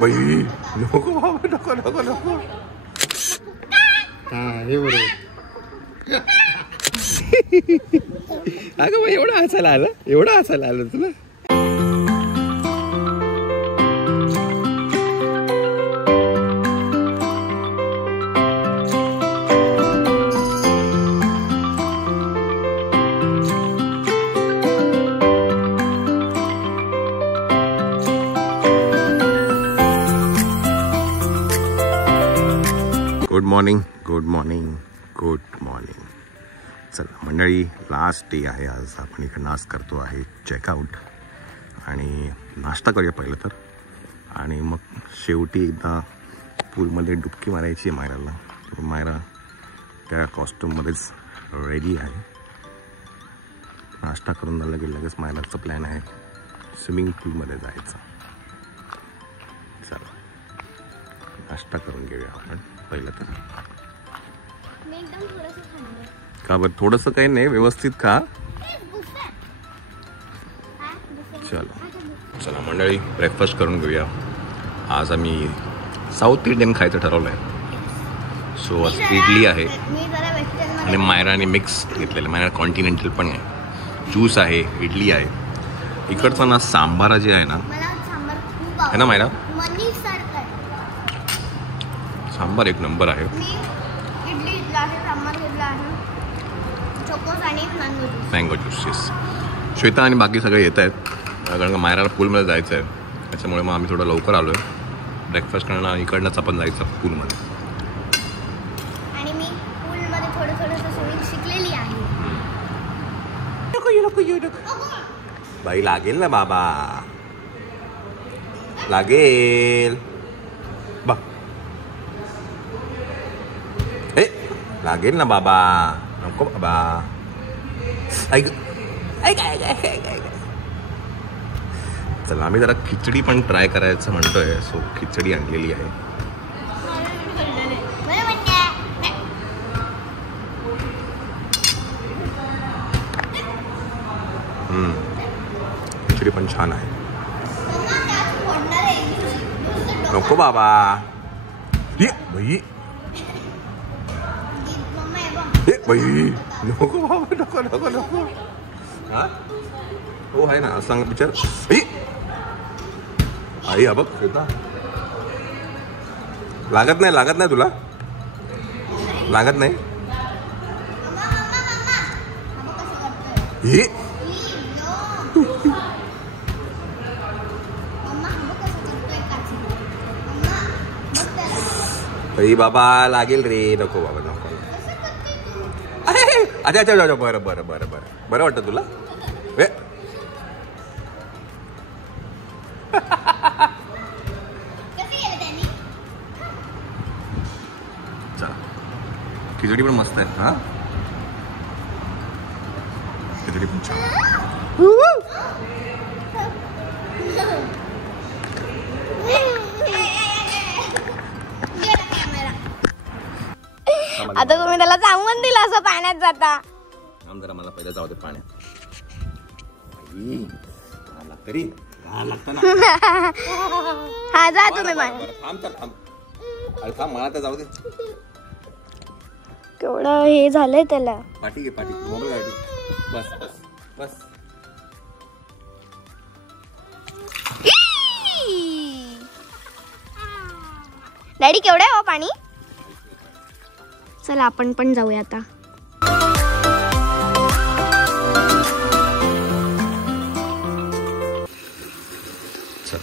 बाई नको बाबा नको नको नको. हा हे बरोबर. अगं बाई एवढं हसायला आलं तुला. Good morning. चला मंडळी, लास्ट डे आहे आज. आपण इकडं आज करतो आहे चेकआउट आणि नाश्ता करूया पहिलं तर, आणि मग शेवटी एकदा पूलमध्ये डुबकी मारायची आहे मायराला. मायरा त्या कॉस्ट्यूममध्येच रेडी आहे. नाश्ता करून झालं की लगेच मायराचा प्लॅन आहे स्विमिंग पूलमध्ये जायचं. चला नाश्ता करून घेऊया आपण पहिलं तर. का बरं? थोडंसं काही नाही, व्यवस्थित खा. चला मंडळी, ब्रेकफास्ट करून घेऊया. आज आम्ही साऊथ इंडियन खायचं ठरवलं आहे. सो आज इडली आहे आणि मायराने मिक्स घेतलेलं. मायरा कॉन्टिनेंटल पण आहे, ज्यूस आहे, इडली आहे. इकडचा ना सांबारा जे आहे ना मायरा, सांबार एक नंबर आहे. Mango juice. येस, श्वेता आणि बाकी सगळे येत आहेत कारण का मायराला पूलमध्ये जायचं आहे. त्याच्यामुळे मग आम्ही थोडं लवकर आलो आहे ब्रेकफास्ट करणं. इकडनंच आपण जायचं पूलमध्ये. आणि मी पूलमध्ये थोडं स्विमिंग शिकलेली आहे. बाई लागेल ना बाबा, लागेल बा, हे लागेल ना बाबा, नको बाबा. ऐक ऐक ऐक ऐक ऐक ऐक. चला आम्ही जरा खिचडी पण ट्राय करायचं म्हणतोय. सो खिचडी आणलेली आहे. खिचडी पण छान आहे. नको बाबा, ये बाई, बाई नको बाबा, नको नको नको. हा हो आहे ना, सांग विचार. आई हा बघ श्वेता, लागत नाही तुला, लागत नाही. बाई बाबा लागेल रे, नको बाबा नको. अच्छा अच्छा अच्छा, बरं बरं बरं बरं बरं वाटतं तुला. चला खिचडी पण मस्त आहे. हा खिचडी पण छान. आता तुम्ही त्याला सांगून दिलं असं पाण्यात जाता. जरा मला पहिलं जाऊ दे पाण्यात. तरी हा जा तुम्ही. थांब मला तर जाऊ दे. केवढं हे झालंय त्याला. पाठी घे, पाठी मोबाईल पाठी. बस बस बस. डॅडी केवढं आहे हो पाणी. चला आपण पण जाऊया आता.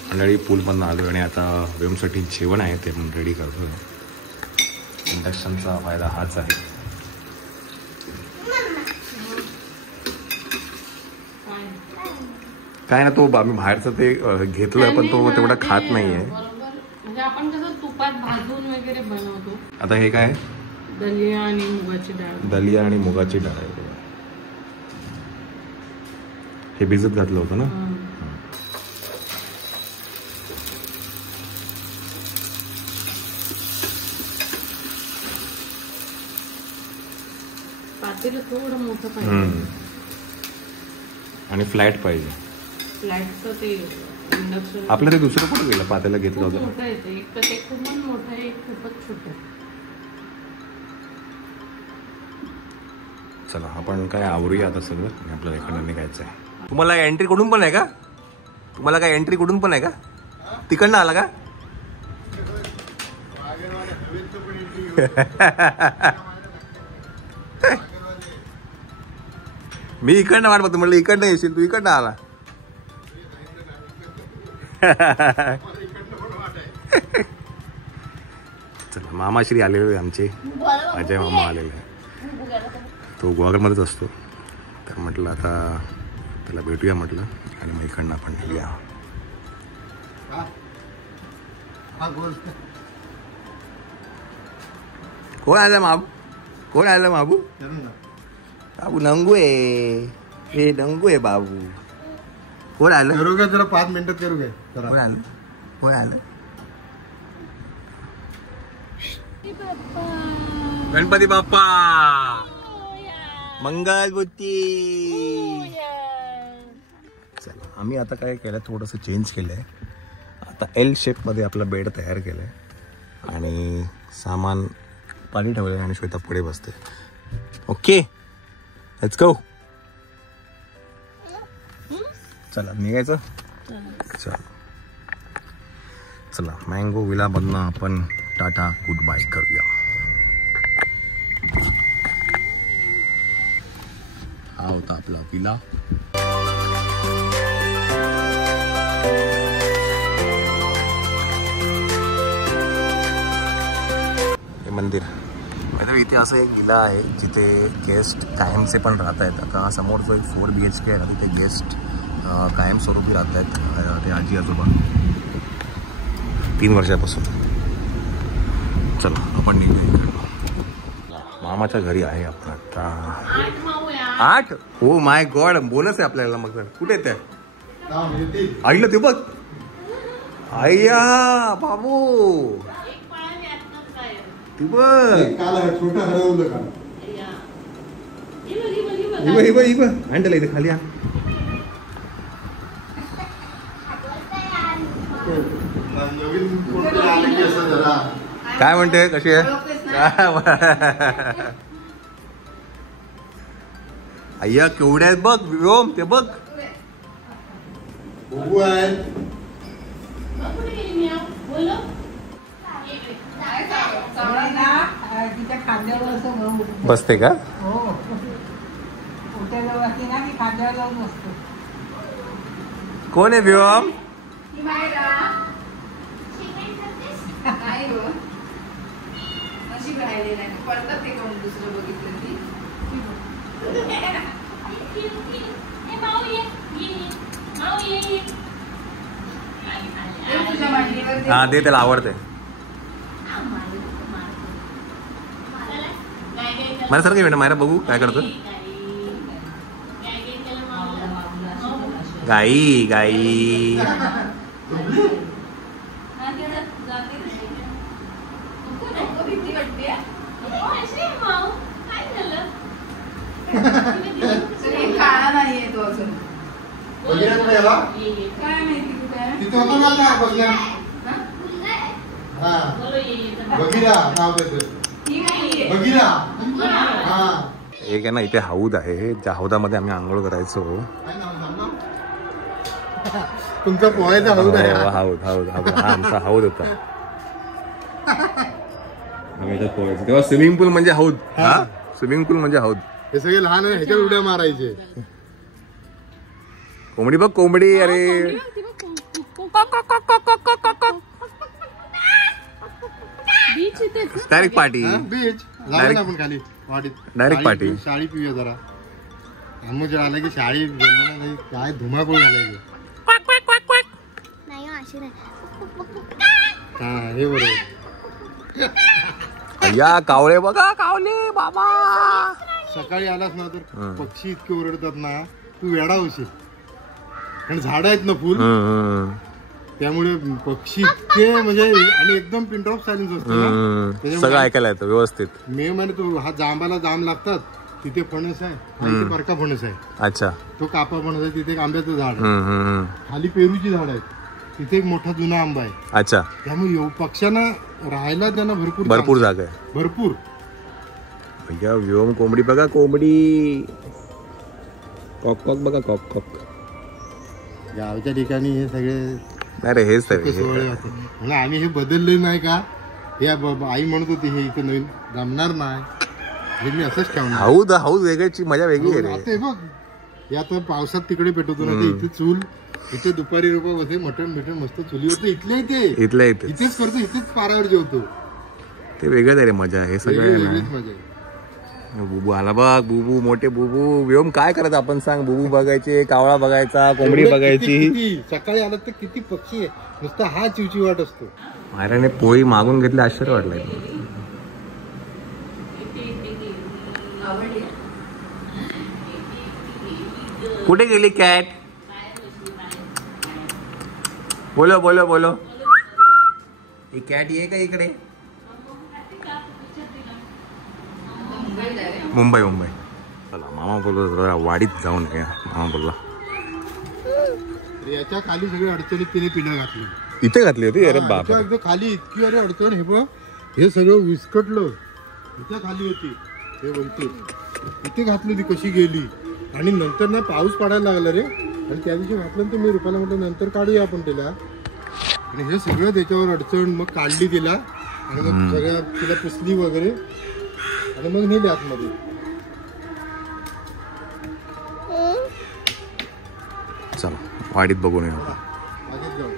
मंडळी पूलमधून आलो आणि आता वेमसाठी जेवण आहे ते पण रेडी करतोय. इंडक्शनचा फायदा हाच आहे. काय ना, तो आम्ही बाहेरचं ते घेतलं पण तो तेवढा खात नाहीये. म्हणजे आपण कसं तुपात भाजून वगैरे बनवतो. आता हे काय, दलिया आणि मुगाची डाळ. दलिया आणि मुगाची डाळ आहे. हे भिजत घातलं होतं ना. पातेलं थोडं मोठं पाहिजे आणि फ्लॅट पाहिजे. फ्लॅटचं ते इंडक्शन आपलं ते दुसरं पण गेलं पातेला घेतलं खूप होतं. मोठं आहे ते. एक तर ते खूप मोठं आहे, एक खूपच छोटं आहे. चला आपण काय आवरूया आता सगळं आणि आपल्याला इकडनं निघायचं आहे. तुम्हाला एंट्री कुठून पण आहे का? तुम्हाला काय एंट्री कुठून पण आहे का? तिकडनं आला का? मी इकडनं वाट बघतो म्हटलं इकडनं येशील, तू इकडनं आला. चला मामाश्री आलेले आमचे, अजय मामा आलेले आहे. तो गोवागडमध्येच असतो, तर म्हटलं आता त्याला भेटूया म्हटलं आणि मग इकडनं आपण निघूया. कोण आलं माबू? कोण आलं माबू? बाबू नंगू आहे, हे नंगू आहे बाबू. कोण आलं? करू का जरा 5 मिनिटात करू काय? कोण आलं? कोण आलं? गणपती बाप्पा मंगल बुद्धी. चला आम्ही आता काय केलं, थोडंसं चेंज केलंय. आता एल शेप मध्ये आपला बेड तयार केलाय आणि सामान पाणी ठेवलंय आणि श्वेता पुढे बसते. Okay let's go. चला निघायचं. चला चला मँगो विला मधनं आपण टाटा गुड बाय करूया. हा होता आपला विला. हे मंदिर इथे असं एक विला आहे जिथे गेस्ट कायमचे पण राहत आहेत. आता समोर जो एक 4 BHK आहे ना, तिथे गेस्ट कायमस्वरूपी राहत आहेत. ते आजी आजोबा 3 वर्षापासून. चला आपण निघूया. मामाच्या घरी आहे आपण आता. 8? हो माय गॉड, बोनस आहे आपल्याला. मग कुठे येते आईला ते बघ. आय्या बाबू ती बघ. हँडल इथे खाली आ. काय म्हणते, कशी आहे? अय्या केवढ्या आहेत बघ व्योम, ते बघ. बसते का? कोण आहे व्योम? हा दे, त्याला आवडते. मला सर काय बेटा, मायरा बघू काय करतो. गाई गाई एक आहे ना इथे हौद आहे, ज्या हौदामध्ये आम्ही आंघोळ करायचो. तुमचा पोहायचा हौद आहे. हौद हौद हौद हा आमचा हौद होता. आम्ही इथं पोहायचो तेव्हा. स्विमिंग पूल म्हणजे हौद. हा स्विमिंग पूल म्हणजे हौद. हे सगळे लहान ह्याच्यात उड्या मारायचे. कोंबडी बघ कोंबडी. अरे डायरेक्ट पार्टी. बीच जाऊ ना आपण खाली वाडीत. Direct party. शाळी पिऊया जरा. आम्ही आलं की शाळी नाही काय धुमाकूळ घालायची. हा हे बरोबर. या कावळे बघा, कावळे बाबा. सकाळी आलास ना तर पक्षी इतके ओरडतात ना, तू वेडा होशील. कारण झाड आहेत ना फुल, त्यामुळे पक्षी इतके म्हणजे आणि एकदम पिन ड्रॉप सायलेन्स असतो. सगळं ऐकायला येतं व्यवस्थित. मे महिने तू हा जांबाला जांब लागतात तिथे फणस आहे, तिथे बरका फणस आहे. अच्छा. तो कापा फणस आहे, तिथे एक आंब्याचं झाड आहे, हम्म. खाली पेरूची झाड आहेत, तिथे एक मोठा जुना आंबा आहे. अच्छा. त्यामुळे पक्ष्यांना राहायला त्यांना भरपूर जागा आहे. भरपूर. भैया व्योम कोंबडी बघा, कोंबडी कॉक कॉक बघा, कॉक कॉक. गावच्या ठिकाणी हे सगळे अरे हेच तर सोहळे होते. म्हणून आम्ही हे बदलले नाही का, हे आई म्हणत होती हे इथं नवीन जमणार नाही, हे मी असंच ठेवणार. हाऊस वेगळ्याची मजा वेगळी आहे रे. आता बघ, हे आता पावसात तिकडे पेटवतो ना, ते इथे चूल, इथे दुपारी रुपये बसे मटण मस्त चुली होतं, इथले इथल्या इथेच करतो, इथेच पारावर जेवतो. ते वेगळंच आहे रे मजा. हे सगळं वेगळीच मजा आहे. बुबू आला बघ, बुबू मोठे बुबू. व्योम काय करायचं आपण सांग? बुबू बघायचे, कावळा बघायचा, कोंबडी बघायची. सकाळी आलं तर किती पक्षी आहे, नुसता हा चिवचिवाट असतो. मायराने पोळी मागून घेतली, आश्चर्य वाटलंय. कुठे गेली कॅट? बोलो बोलो बोलो. ही कॅट ये का इकडे? मुंबई. चला मामा बोललो जरा वाडीत जाऊन या. मामा बोलला याच्या खाली सगळी अडचणीत तिने पिढ्या घातली. इथे घातली होती? अरे बाप. एकदम खाली इतकी अरे अडचण. हे बघ, हे सगळं विस्कटलं, इथे खाली होती, हे बोलते इथे घातली होती, कशी गेली. आणि नंतर ना पाऊस पडायला लागला रे, आणि त्या दिवशी घातलं तर मी रुपाला म्हटलं नंतर काढूया आपण तिला. आणि हे सगळं त्याच्यावर अडचण, मग काढली तिला, आणि मग सगळ्या तिला पुसली वगैरे, आणि मग नेली आतमध्ये. चला वाडीत बघून येऊ. आधीच जाऊ.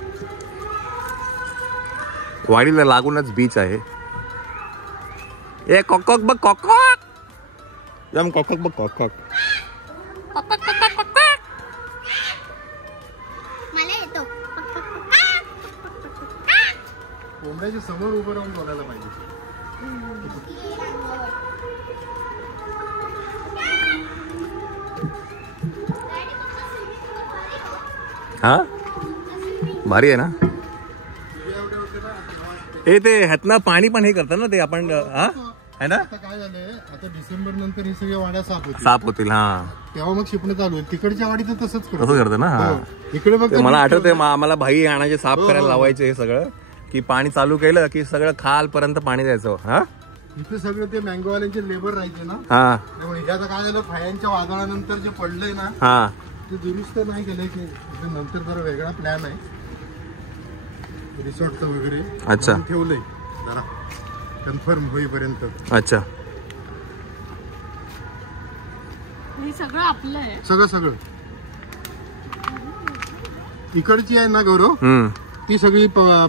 वाडीला लागूनच बीच आहे. ए कॉकॉक बघ, कॉकॉक जम, कॉकॉक बघ, कॉकॉक. मला येतो. कोंबड्याच्या समोर उभं राहून बोलायला पाहिजे. हा भारी आहे ना. ए ते ह्यातनं पाणी पण हे करतात ना ते आपण, हा है ना. आता काय झालंय, आता डिसेंबर नंतर हे सगळे वाड्या साफ होतील. हा तेव्हा मग शिपणं चालू होईल. तिकडच्या वाडीत तसंच करतं ना. हा इकडे बघ, मला आठवतंय आम्हाला भाई आणायचे, साफ करायला लावायचे हे सगळं, की पाणी चालू केलं की सगळं खालपर्यंत पाणी द्यायचं. हा इथे सगळं ते मँगोवाल्यांचे लेबर राहायचे ना. हा हे आता काय झालं, फायांच्या वादळानंतर जे पडलंय ना, हा ते दुरुस्त नाही केलंय, की नंतर जरा वेगळा प्लॅन आहे रिसॉर्टचं वगैरे. अच्छा. ठेवलंय जरा कन्फर्म होईपर्यंत. अच्छा. हे सगळं आपलं आहे. सगळं इकडची आहे ना गौरव, ती सगळी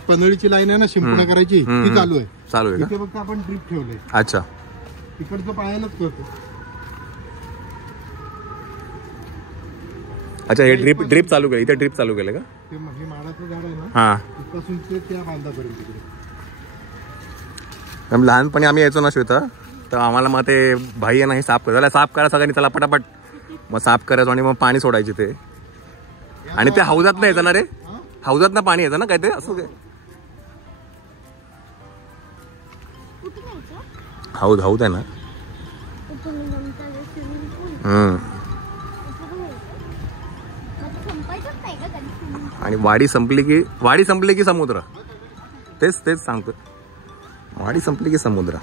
पनळीची लाईन आहे ना, शिंपणा करायची, ती चालू आहे. इथे फक्त आपण ड्रिप ठेवलंय. अच्छा. तिकडचं पायालाच करतो. अच्छा, हे ड्रिप चालू केलं, इथे ड्रिप चालू केलं का? हे माडाचं झाड आहे ना, हा, तिथपासून ते त्या बांधापर्यंत तिकडे. लहानपणी आम्ही यायचो ना श्वेता, तर आम्हाला मग ते भाई नाही साफ करायला, साफ करा सगळ्यांनी, चला पटापट. मग साफ करायचो आणि मग पाणी सोडायचे ते. आणि ते हौदात नाही येतं ना रे, हौदात ना पाणी येतं ना काय ते असं ते. हौद आहे ना. आणि वाडी संपली की समुद्र. तेच सांगतो, वाडी संपली की समुद्र.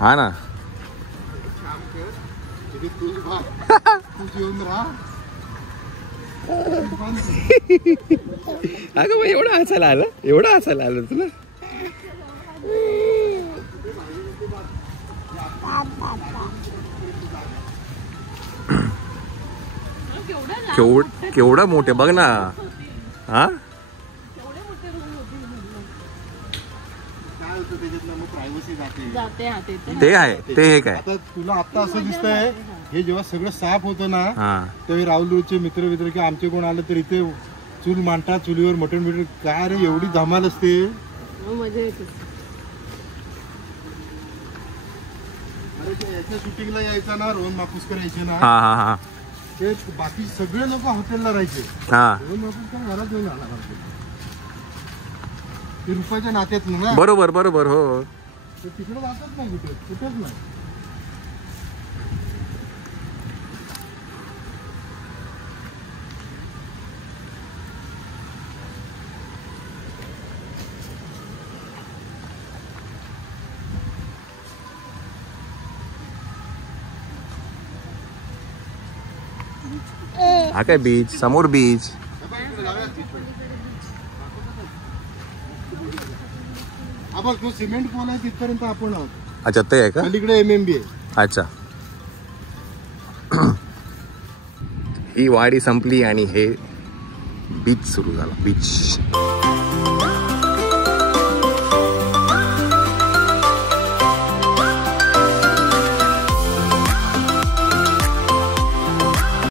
हा ना. अगं बाई, एवढं हसायला आलं तुला. केवढं मोठे बघ ना. हा ते आहे, ते हे काय आता तुला आता असं दिसतंय, हे जेव्हा सगळं साफ होतं ना, तेव्हा राहुलचे मित्र की आमचे कोण आलं तर इथे चूल मांडतात, चुलीवर मटण बिटण. काय रे, एवढी धमाल असते. मजा येते. अरे ते याच्या शूटिंगला यायचा ना, रोहन मापुसकर यायचे ना, हा ते बाकी सगळे लोक हॉटेलला राहायचे. रोहन मापुसकर घरात येऊन आला. ते रुपयाच्या नात्यात ना. बरोबर बरोबर. हो ते तिकडे जातच नाही कुठे, कुठेच नाही. हा काय बीच, समोर बीच. आपण तो सिमेंट कोण आहे तिथपर्यंत आपण आहोत. अच्छा ते आहे का? अलीकडे MMB आहे. अच्छा. ही वाडी संपली आणि हे बीच सुरू झाला. बीच